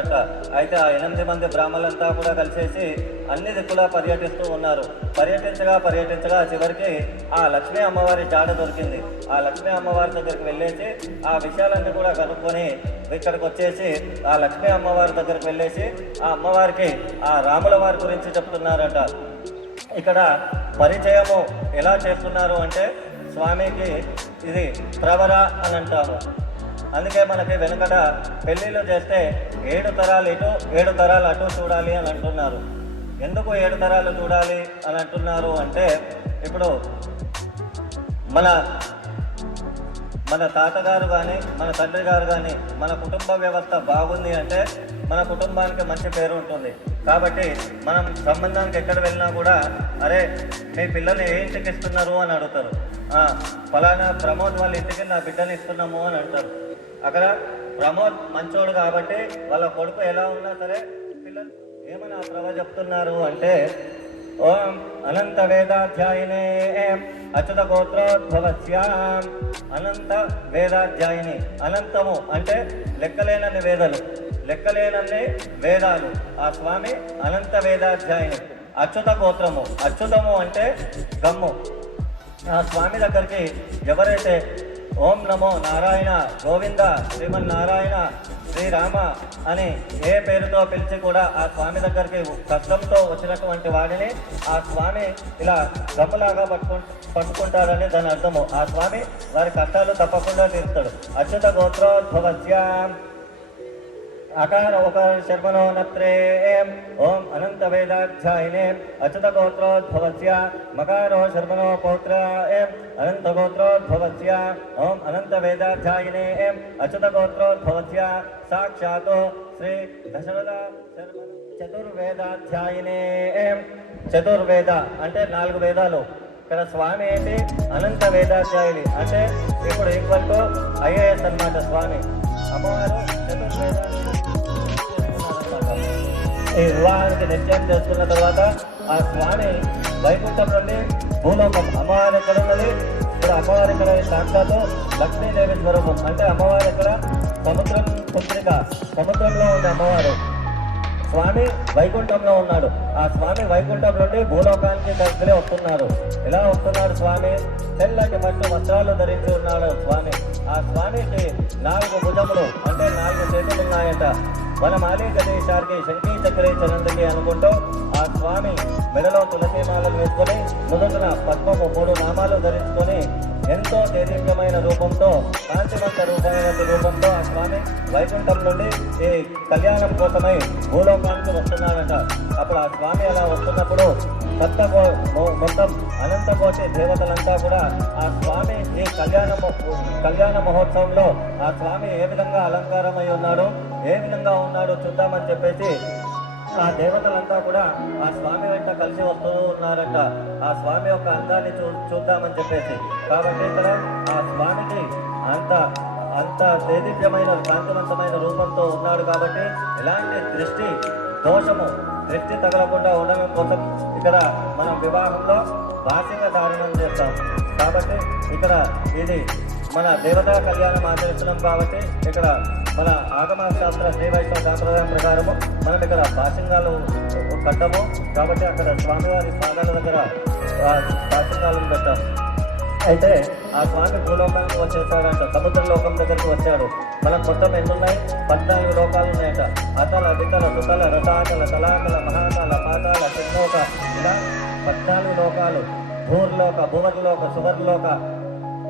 ఉన్నారట. అయితే ఆ 8 మంది బ్రాహ్మణులంతా కూడా కలిసేసి అన్ని దిక్కులా పర్యటిస్తూ ఉన్నారు. పర్యటించగా చివరికి ఆ లక్ష్మీ అమ్మవారి జాడ దొరికింది. ఆ లక్ష్మీ అమ్మవారి దగ్గరికి వెళ్ళేసి ఆ విషయాలన్నీ కూడా కనుక్కొని ఇక్కడికి వచ్చేసి ఆ లక్ష్మీ అమ్మవారి దగ్గరికి వెళ్ళేసి ఆ అమ్మవారికి ఆ రాముల వారి గురించి చెప్తున్నారట. ఇక్కడ పరిచయము ఎలా చేస్తున్నారు అంటే స్వామికి ఇది ప్రవర అని అంటాము. అందుకే మనకి వెనుకట పెళ్ళిళ్ళు చేస్తే 7 తరాలు ఇటు 7 తరాలు అటు చూడాలి అని అంటున్నారు. ఎందుకు 7 తరాలు చూడాలి అని అంటున్నారు అంటే ఇప్పుడు మన తాతగారు కానీ మన తండ్రి గారు కానీ మన కుటుంబ వ్యవస్థ బాగుంది అంటే మన కుటుంబానికి మంచి పేరు ఉంటుంది. కాబట్టి మనం సంబంధానికి ఎక్కడ వెళ్ళినా కూడా అరే మీ పిల్లల్ని ఏ ఇంటికి ఇస్తున్నారు అని అడుగుతారు. ఫలానా ప్రమోద్ వాళ్ళ ఇంటికి నా బిడ్డని ఇస్తున్నాము అని అంటారు. అక్కడ ప్రమోద్ మంచోడు కాబట్టి వాళ్ళ కొడుకు ఎలా ఉన్నా సరే పిల్లలు ఏమని ఆ ప్రభ చెప్తున్నారు అంటే ఓం అనంత వేదాధ్యాయినే అచ్యుత గోత్రోద్భవస్యాం. అనంత వేదాధ్యాయిని, అనంతము అంటే లెక్కలేనన్ని లెక్కలేనన్ని వేదాలు. ఆ స్వామి అనంత వేదాధ్యాయిని. అచ్యుత గోత్రము, అచ్యుతము అంటే గమ్ము. ఆ స్వామి దగ్గరికి ఎవరైతే ఓం నమో నారాయణ గోవింద శ్రీమన్నారాయణ శ్రీరామ అని ఏ పేరుతో పిలిచి కూడా ఆ స్వామి దగ్గరికి కష్టంతో వచ్చినటువంటి వాడిని ఆ స్వామి ఇలా గమ్ములాగా పట్టుకుంటాడని దాని అర్థము. ఆ స్వామి వారి కష్టాలు తప్పకుండా తీరుస్తాడు. అచ్యుత గోత్రోద్భవస్యాం అకార ఉకార శర్మణో నత్రే ఓం అనంత వేదాధ్యాయినే అచ్యుత గోత్రోద్భవస్య మకారో శర్మణో పౌత్ర అనంత గోత్రోద్భవస్య ఓం అనంత వేదాధ్యాయినే అచ్యుత గోత్రోద్భవస్య సాక్షాత్ శ్రీ దశరథ శర్మ చతుర్వేదాధ్యాయినే. చతుర్వేద అంటే 4 వేదాలు. ఇక్కడ స్వామి ఏంటి అనంత వేదాధ్యాయుని అంటే ఇప్పుడు ఈక్వల్ టు IAS అన్నమాట. స్వామి అమ్మవారు చతుర్వేదాలు ఈ వివాహానికి నిశ్చయం చేసుకున్న తర్వాత ఆ స్వామి వైకుంఠం నుండి భూలోకం అమ్మవారి ఎక్కడ ఉన్నది. ఇప్పుడు అమ్మవారి ఇక్కడ సాక్షాత్తు లక్ష్మీదేవి స్వరూపం. అంటే అమ్మవారి ఇక్కడ సముద్రం పుత్రిక, సముద్రంలో ఉంది అమ్మవారు. స్వామి వైకుంఠంలో ఉన్నాడు. ఆ స్వామి వైకుంఠం నుండి భూలోకానికి దగ్గరే వస్తున్నారు. ఎలా వస్తున్నాడు స్వామి? తెల్లటి పట్టు వస్త్రాలు ధరించి ఉన్నాడు స్వామి. ఆ స్వామికి 4 భుజములు అంటే 4 చేతులు ఉన్నాయట. వనమాలి గణేశారికి శంకీ చక్రీ చనందకి అనుకుంటూ ఆ స్వామి మెడలో తులసీమాలను వేసుకొని నుదుటిన పద్మము 3 నామాలు ధరించుకొని ఎంతో తేజీవ్యమైన రూపంతో కాంతివంత రూపంతో ఆ స్వామి వైకుంఠం నుండి ఈ కళ్యాణం కోసమై భూలోకానికి వస్తున్నాడట. అప్పుడు ఆ స్వామి అలా వస్తున్నప్పుడు మొత్తం అనంతకోటి దేవతలంతా కూడా ఆ స్వామి ఈ కళ్యాణ మహోత్సవంలో ఆ స్వామి ఏ విధంగా అలంకారమై ఉన్నాడు, ఏ విధంగా ఉన్నాడో చూద్దామని చెప్పేసి ఆ దేవతలంతా కూడా ఆ స్వామి వెంట కలిసి వస్తూ ఉన్నారట. ఆ స్వామి యొక్క అందాన్ని చూద్దామని చెప్పేసి. కాబట్టి ఇక్కడ ఆ స్వామికి అంత తేజీవ్యమైన కాంతివంతమైన రూపంతో ఉన్నాడు కాబట్టి ఎలాంటి దృష్టి తగలకుండా ఉండడం కోసం ఇక్కడ మనం వివాహంలో బాసిక ధారణం చేస్తాం. కాబట్టి ఇక్కడ ఇది మన దేవతా కళ్యాణం ఆచరిస్తున్నాం కాబట్టి ఇక్కడ మన ఆగమ శాస్త్ర శ్రీ వైష్ణవ సాంప్రదాయం ప్రకారము మనం ఇక్కడ బాసింగాలు కట్టము. కాబట్టి అక్కడ స్వామివారి పాదాల దగ్గర బాసింగాలను పెట్టాం. అయితే ఆ స్వామి భూలోకానికి వచ్చేసాడంట. సముద్ర లోకం దగ్గరికి వచ్చాడు. మనకు మొత్తం ఎన్నున్నాయి? 14 లోకాలు ఉన్నాయట. అతల వితల సుతల రసాతల తలాతల మహాతల పాతాల చిన్నోక ఇలా 14 లోకాలు. భూవర్లోక సువర్లోక.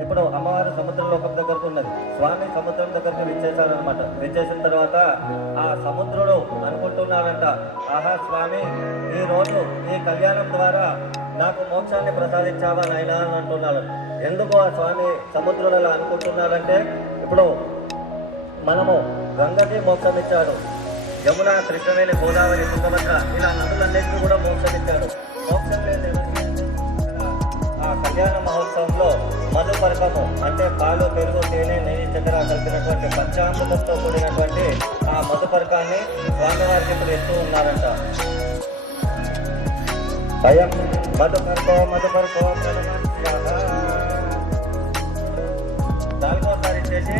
ఇప్పుడు అమ్మవారు సముద్ర లోకం దగ్గరకు ఉన్నది. స్వామి సముద్రం దగ్గరికి విచ్చేశాడనమాట. విచ్చేసిన తర్వాత ఆ సముద్రుడు అనుకుంటున్నాడంట, ఆహా స్వామి ఈ రోజు ఈ కళ్యాణం ద్వారా నాకు మోక్షాన్ని ప్రసాదించావా నాయనా అని అంటున్నాడు. ఎందుకు ఆ స్వామి సముద్రుడు అలా అనుకుంటున్నాడంటే ఇప్పుడు మనము గంగకి మోక్షం ఇచ్చాడు, యమున, కృష్ణవేణి, గోదావరి, తుంగభద్ర ఇలా నదులన్నింటినీ కూడా మోక్షం ఇచ్చాడు. మోక్షం లేదు. ఆ కళ్యాణ మహోత్సవంలో మధుపర్కము అంటే పాలు, పెరుగు, తేనె, నెయ్యి, చక్కెర కలిపినటువంటి పంచామృతంతో కూడినటువంటి ఆ మధుపర్కాన్ని స్వామివారికి ఇప్పుడు ఎత్తూ ఉన్నారంట. భయం మధుపర్కో నాలుగోసారి ఇచ్చేసి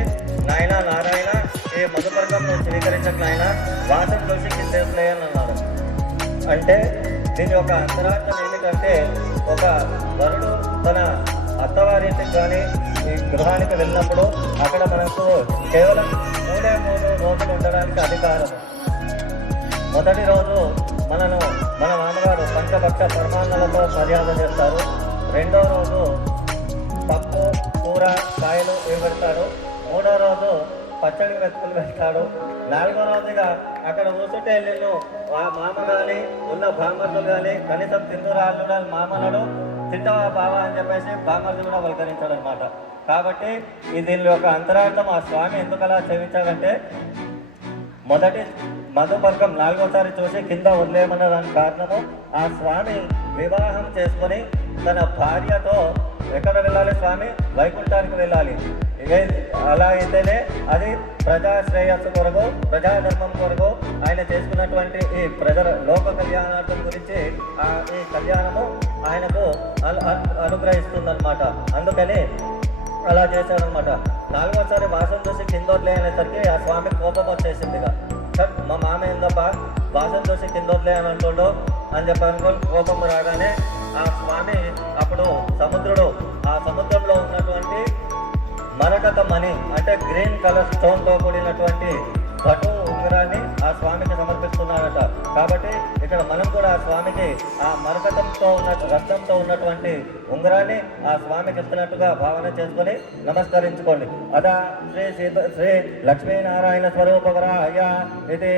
నాయన నారాయణ ఈ మధుపర్గం స్వీకరించట్ల ఆయన వాసన చూసి కిందేపులే అని అన్నాడు. అంటే దీని యొక్క అంతరార్థం ఏమిటంటే, ఒక వరుడు తన అత్తవారింటికి కానీ ఈ గృహానికి వెళ్ళినప్పుడు అక్కడ మనకు కేవలం 3 రోజులు ఉండడానికి అధికారం. మొదటి రోజు మన మామగారు పంచభక్ష పరమాన్నలతో మర్యాద చేస్తారు. రెండో రోజు పప్పు కూర కాయలు ఇవి పెడతాడు. మూడో రోజు పచ్చడి వెతుకులు పెడతాడు. 4వ రోజుగా అక్కడ ఊసుటే ఇల్లు మామ కానీ ఉన్న బామ్మర్దులు కానీ కనీసం తిందురాళ్ళు మామనడు తింటవా బావా అని చెప్పేసి బామ్మర్ది కూడా పలకరించాడు అనమాట. కాబట్టి దీని యొక్క అంతరార్థం ఆ స్వామి ఎందుకు అలా చేయించాడంటే, మొదటి మధుపర్గం 4వసారి చూసి కింద వదిలేయమన్న దానికి కారణము, ఆ స్వామి వివాహం చేసుకొని తన భార్యతో ఎక్కడ వెళ్ళాలి? స్వామి వైకుంఠానికి వెళ్ళాలి. అలా అయితేనే అది ప్రజా శ్రేయస్సు కొరకు, ప్రజాధర్మం కొరకు ఆయన చేసుకున్నటువంటి ఈ ప్రజల లోక కళ్యాణార్థం గురించి ఈ కళ్యాణము ఆయనకు అనుగ్రహిస్తుందన్నమాట. అందుకని అలా చేశారనమాట. 4వసారి వాసన చూసి కింద వదిలే అనేసరికి ఆ స్వామికి కోపం వచ్చేసిందిగా. సార్ మా మామ ఏందబ్బా వాసన చూసి కింద వదిలే అని అంటుండో అని చెప్పనుకొని కోపం రాగానే ఆ స్వామి అప్పుడు ఆ సముద్రంలో ఉన్నటువంటి మరకత మణి అంటే గ్రీన్ కలర్ స్టోన్తో కూడినటువంటి భటు ఉంగరాన్ని ఆ స్వామికి సమర్పిస్తున్నారట. కాబట్టి ఇక్కడ మనం కూడా ఆ స్వామికి ఆ మరకతంతో రక్తంతో ఉన్నటువంటి ఉంగరాన్ని ఆ స్వామికి ఇస్తున్నట్టుగా భావన చేసుకొని నమస్కరించుకోండి. అదా శ్రీ లక్ష్మీనారాయణ స్వరూపవరాయ ఇది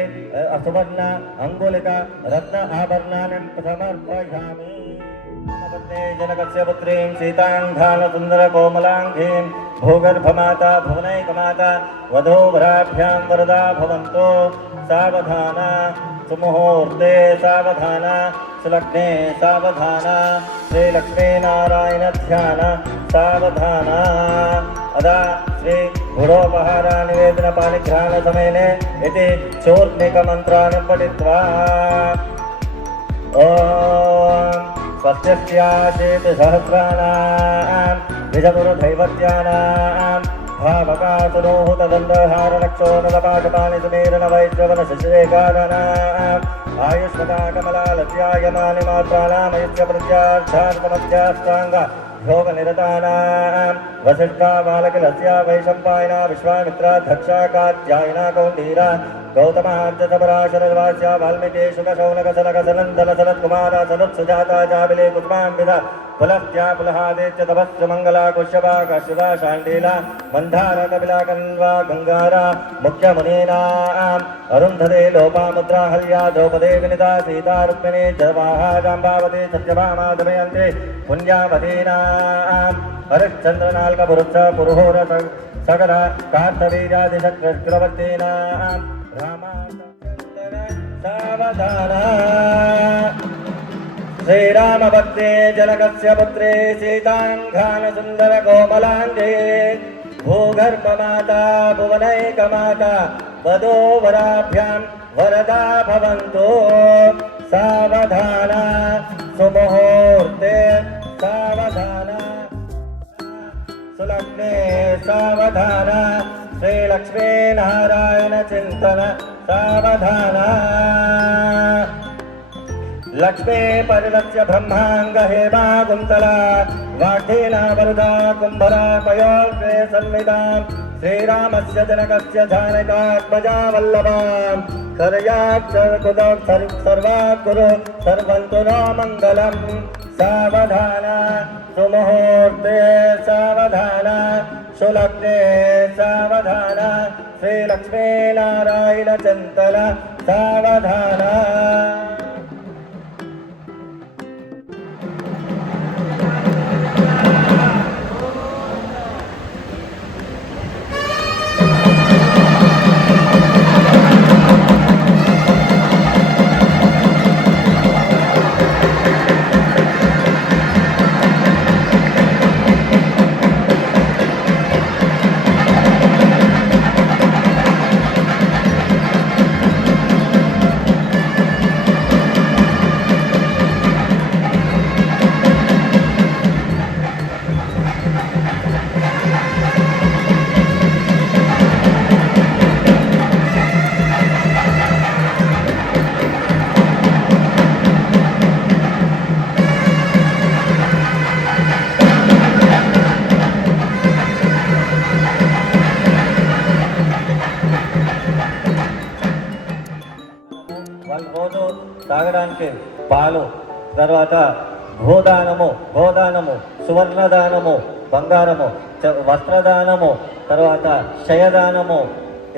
సువర్ణ అంగుళిక రత్న ఆభరణాన్ని సమర్పయామి. जनकस्य पुत्रीं सीताङ्घालसुन्दरकोमलाङ्गीं भूगर्भमाता भुवनैकमाता वधूवराभ्यां वरदा भवन्तो सावधाना सुमुहूर्ते सावधाना सुलग्ने सावधाना श्रीलक्ष्मीनारायण ध्यान सावधाना अदा श्री गुडोपहार निवेदन पाणिग्रहण समये इति चूर्णिकमन्त्राणि पठित्वा स्वस्यस्याचेत् सहस्राणां द्विजगुरुदैवत्यानां भावकातुनोः तदन्तहाररक्षो नलपाशपाणिसुमेरनवैश्रवणशशिरेखानाम् आयुष्मदाकमलालस्यायमानिमात्राणामयुज्य प्रत्यार्थार्थमध्याष्टाङ्ग योगनिरतानां वसिष्ठा बालकिलस्या वैशम्पायना विश्वामित्रा दक्षा कात्यायना कौण्डीरा गौतमार्जतपराशरवास्या वाल्मीकि शुकशौनकसनकसनन्दनसनत्कुमारा सनुत्सुजाता जाबिले कुष्माम्बिदा पुलस्त्या पुलहादित्य तपस्य मङ्गला कुश्यपा काश्यपा शाण्डीला मन्दार कपिला कन्वा गङ्गारा मुख्यमुनीनाम् अरुन्धते लोपामुद्रा हल्या द्रौपदी विनिता सीता रुक्मिणी जवाहा जाम्बावती सत्यभामा दमयन्ती पुण्यावतीनाम् हरिश्चन्द्रनाल्कपुरुष पुरुहोर सकल कार्तवीर्यादिशक्रवर्तीनाम् सावधाना श्रीरामभक्ते जनकस्य पुत्रे सीताङ्घालसुन्दर कोमलाङ्गे भूगर्भमाता भुवनैकमाता वधूवराभ्यां वरदा भवन्तु सावधाना सुमुहूर्ते सावधाना सुलग्ने सावधाना श्रीलक्ष्मीनारायण चिंतन सावधाना लक्ष्मी परिणस्य ब्रह्मांग हेमा कुंतला वाघीना वरदा कुंभरा पयोर्वे संविदां श्रीरामस्य जनकस्य जानकात्मजा वल्लभां सर्वात्कुरु सर्वन्तु नो मङ्गलम् सावधाना सुमुहूर्ते सावधाना सुलग्ने सावधाना श्रीलक्ष्मीनारायण चिंतन सावधाना స్వామికి పాలు, తర్వాత భూదానము, గోదానము, సువర్ణదానము, బంగారము, వస్త్రదానము, తర్వాత క్షయదానము,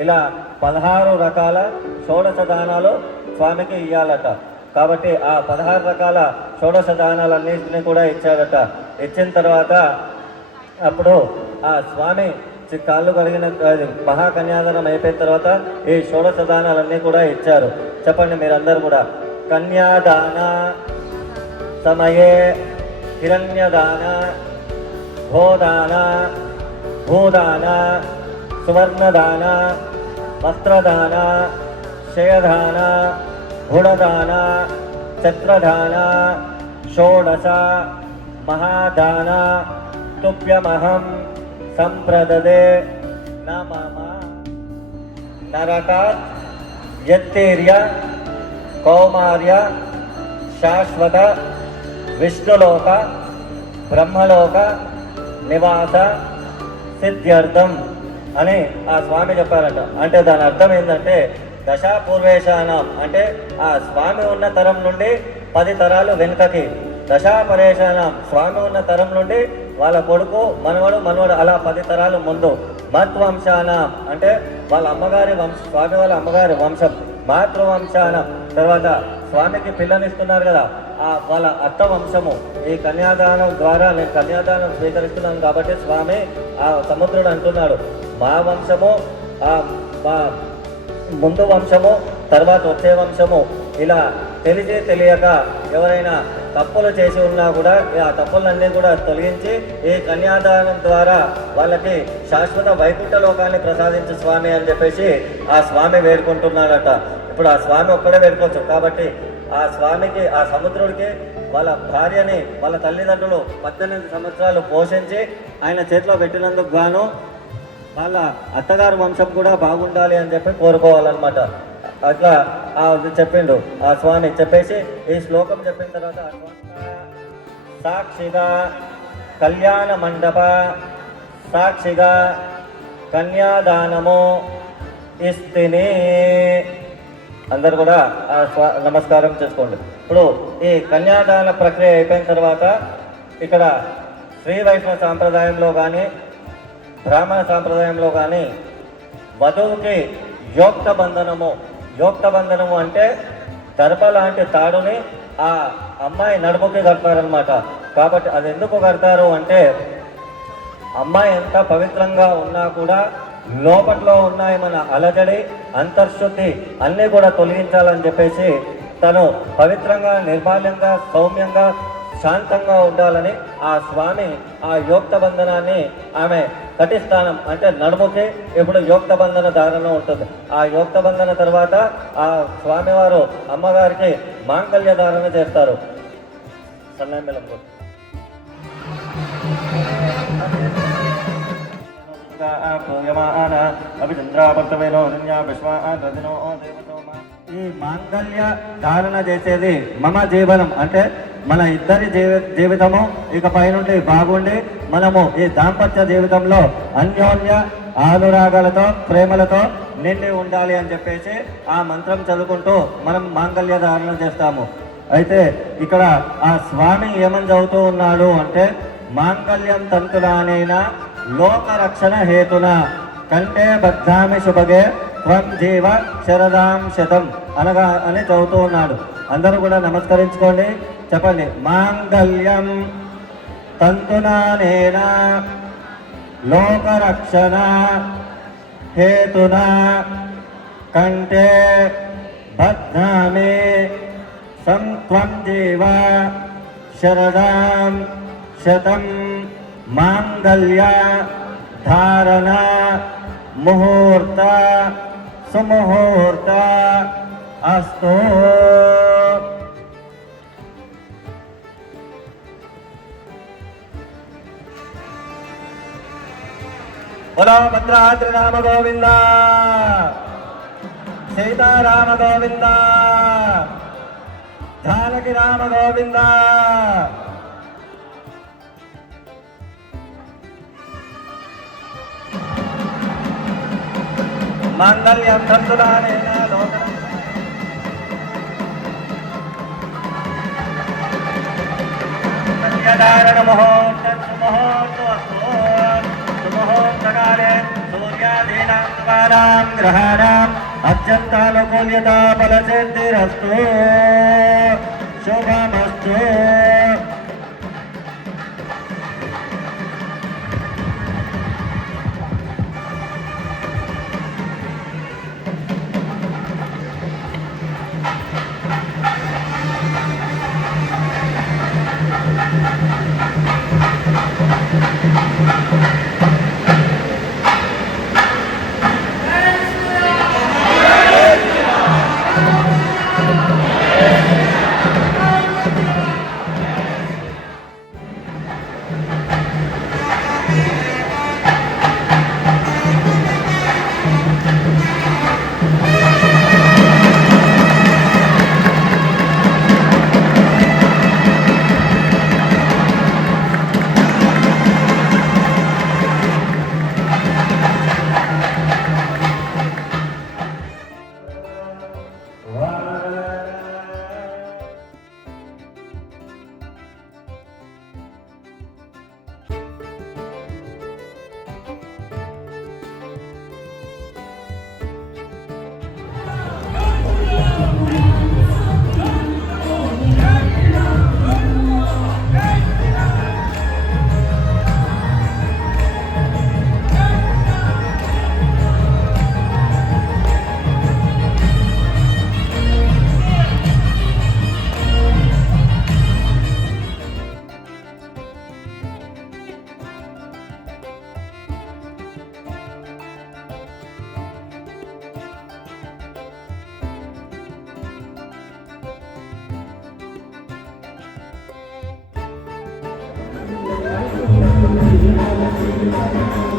ఇలా 16 రకాల షోడశ దానాలు స్వామికి ఇవ్వాలట. కాబట్టి ఆ 16 రకాల షోడశ దానాలన్నింటినీ కూడా ఇచ్చాడట. ఇచ్చిన తర్వాత అప్పుడు ఆ స్వామి కాళ్ళు కడిగిన మహాకన్యాదానం అయిపోయిన తర్వాత ఈ షోడశ దానాలన్నీ కూడా ఇచ్చారు. చెప్పండి మీరందరూ కూడా. కన్యాదాన సమయే హిరణ్యదాన, గోదాన, భూదాన, సువర్ణదాన, వస్త్రదాన, క్షయదాన, గుణదాన, ఛత్రదాన, షోడశ మహాదాన తుభ్యమహం సంప్రదదే నమః. నరకాత్ యత్తేర్య కౌమార్య శాశ్వత విష్ణులోక బ్రహ్మలోక నివాస సిద్ధ్యర్థం అని ఆ స్వామి చెప్పారట. అంటే దాని అర్థం ఏంటంటే దశాపూర్వేశానం అంటే ఆ స్వామి ఉన్న తరం నుండి 10 తరాలు వెనుకకి, దశాపరేశానం స్వామి ఉన్న తరం నుండి వాళ్ళ కొడుకు, మనవడు అలా 10 తరాలు ముందు, మత్వంశానం అంటే వాళ్ళ అమ్మగారి వంశం, స్వామి వాళ్ళ అమ్మగారి వంశం, మాతృవంశానం తర్వాత స్వామికి పిల్లనిస్తున్నారు కదా వాళ్ళ అత్త వంశము. ఈ కన్యాదానం ద్వారా నేను కన్యాదానం స్వీకరిస్తున్నాను కాబట్టి స్వామి ఆ సముద్రుడు అంటున్నాడు, మా వంశము, మా ముందు వంశము, తర్వాత వచ్చే వంశము, ఇలా తెలియక ఎవరైనా తప్పులు చేసి ఉన్నా కూడా ఆ తప్పులన్నీ కూడా తొలగించి ఈ కన్యాదానం ద్వారా వాళ్ళకి శాశ్వత వైకుంఠ లోకాన్ని ప్రసాదించు స్వామి అని చెప్పేసి ఆ స్వామి వేడుకుంటున్నాడట. ఇప్పుడు ఆ స్వామి ఒక్కడే వేడుకోవచ్చు. కాబట్టి ఆ స్వామికి, ఆ సముద్రుడికి వాళ్ళ భార్యని, వాళ్ళ తల్లిదండ్రులు 18 సంవత్సరాలు పోషించి ఆయన చేతిలో పెట్టినందుకు గాను వాళ్ళ అత్తగారు వంశం కూడా బాగుండాలి అని చెప్పి కోరుకోవాలన్నమాట. అట్లా చెప్పిండు ఆ స్వామి. చెప్పేసి ఈ శ్లోకం చెప్పిన తర్వాత సాక్షిగా కళ్యాణ మండప సాక్షిగా కన్యాదానము ఇస్తిని. అందరు కూడా నమస్కారం చేసుకోండి. ఇప్పుడు ఈ కన్యాదాన ప్రక్రియ అయిపోయిన తర్వాత ఇక్కడ శ్రీ వైష్ణవ సాంప్రదాయంలో కానీ బ్రాహ్మణ సాంప్రదాయంలో కానీ వధువుకి యోక్త బంధనము అంటే దర్భ లాంటి తాడుని ఆ అమ్మాయి నడుముకి కడతారనమాట. కాబట్టి అది ఎందుకు కడతారు అంటే అమ్మాయి ఎంత పవిత్రంగా ఉన్నా కూడా లోపట్లో ఉన్నాయి మన అలజడి, అంతర్శుద్ధి అన్నీ కూడా తొలగించాలని చెప్పేసి తను పవిత్రంగా, నిర్మాల్యంగా, సౌమ్యంగా, శాంతంగా ఉండాలని ఆ స్వామి ఆ యోక్త బంధనాన్ని ఆమె కటిస్థానం అంటే నడుముకి ఇప్పుడు యోక్త బంధన ధారణ ఉంటుంది. ఆ యోక్త బంధన తర్వాత ఆ స్వామివారు అమ్మగారికి మాంగళ్య ధారణ చేస్తారు. సన్నాయిలం ఈ మాంగళ్య ధారణ చేసేది మమ జీవనం అంటే మన ఇద్దరి జీవితము ఇకపై నుండి బాగుండి మనము ఈ దాంపత్య జీవితంలో అన్యోన్య అనురాగాలతో ప్రేమలతో నిండి ఉండాలి అని చెప్పేసి ఆ మంత్రం చదువుకుంటూ మనం మాంగళ్య ధారణ చేస్తాము. అయితే ఇక్కడ ఆ స్వామి ఏమని చదువుతూ ఉన్నాడు అంటే మాంగళ్యం తంతురానేన లోకరక్షణ హేతున కంటే బద్ధామి శుభగే త్వం జీవ శరదాం శతం అనగా అని చదువుతూ ఉన్నాడు. అందరూ కూడా నమస్కరించుకోండి. చెప్పండి. మాంగళ్యం తంతునానేన లోకరక్షణ హేతున కంటే బద్ధామి త్వం జీవ శరదాం శతం మాంగళ్య ధారణ ముహూర్త సుముహూర్త అస్తు. బోలో భద్రాద్రి రామ గోవింద, సీతారామ గోవింద, జానకి రామ గోవింద. మాంగళ్యం తంతునానేన లోక కన్యాధారణ ముహూర్తం సుముహూర్తమస్తు. సుముహూర్తకాలే సూర్యాదీనాం శుభానాం గ్రహాణాం అత్యంతానుకూల్యతా ఫలసిద్ధిరస్తు. శుభమస్తు. Thank you.